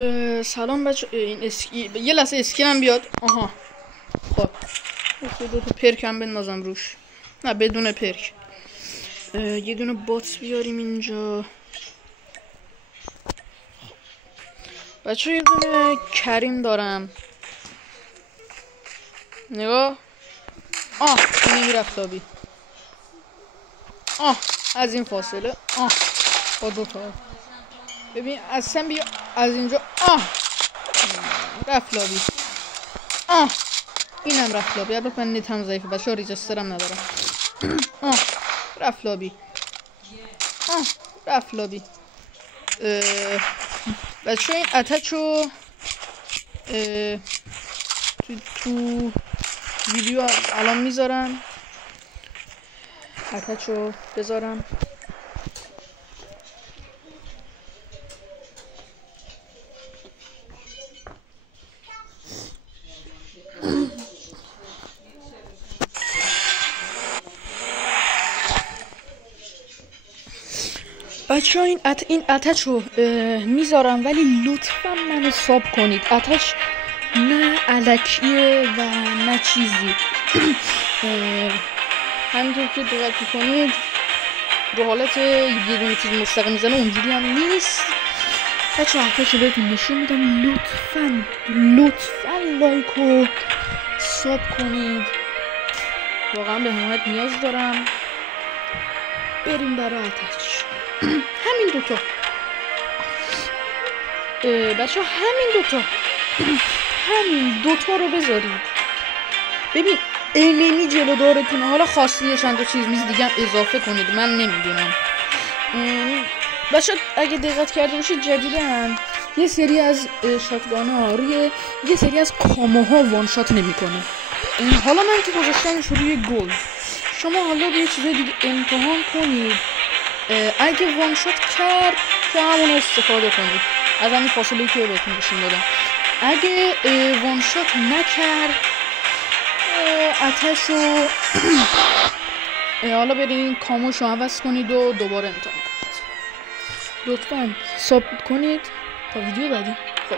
سلام بچه. این یه لحظه اسکینم بیاد. آها خب دو تا پرک هم بندازم روش. نه بدون پرک. یه دونه بات بیاریم اینجا بچه. یه دونه کریم دارم. نگاه. نمیرفت آبی. از این فاصله با دوتا. ببین اصلا بیا از اینجا. رفت لابی. اینم رفت لابی. البته من نتم ضعیفه بچه ها، ریجسترم ندارم. رفت لابی. رفت لابی. بچه این اتچو تو ویدیو الان میذارم. اتچو بذارم. بچه ها این اتچ رو میذارم، ولی لطفا منو ساب کنید. اتچ نه الکیه و نه چیزی. همینطور که دقت کنید رو حالت یه دونه چیز مستقیم میزنه اونجوری هم نیست. بچه ها اتچ رو بهتون نشون میدم. لطفا لایک و ساب کنید. واقعا به حمایت نیاز دارم. بریم برای اتچ. همین دوتا بچه ها، همین دوتا رو بذارید. ببین انمی جلودارتونه. حالا خواستی چند تا چیز میز دیگه اضافه کنید، من نمیدونم. بچه اگه دقت کرده باشید جدیدن یه سری از شاتگان ها روی یه سری از کاموها وان شات نمیکنه. حالا من که گذاشتمش روی گل، شما حالا به یه چیز دیگه امتحان کنید. اگه وان شات کرد که همون استفاده کنید از همین فاصله که بهتون نشون دادم. اگه وان شات نکرد اتشو حالا برین کاموشو عوض کنید و دوباره امتحان کنید. لطفا ساب کنید تا ویدیو بعدی. خدا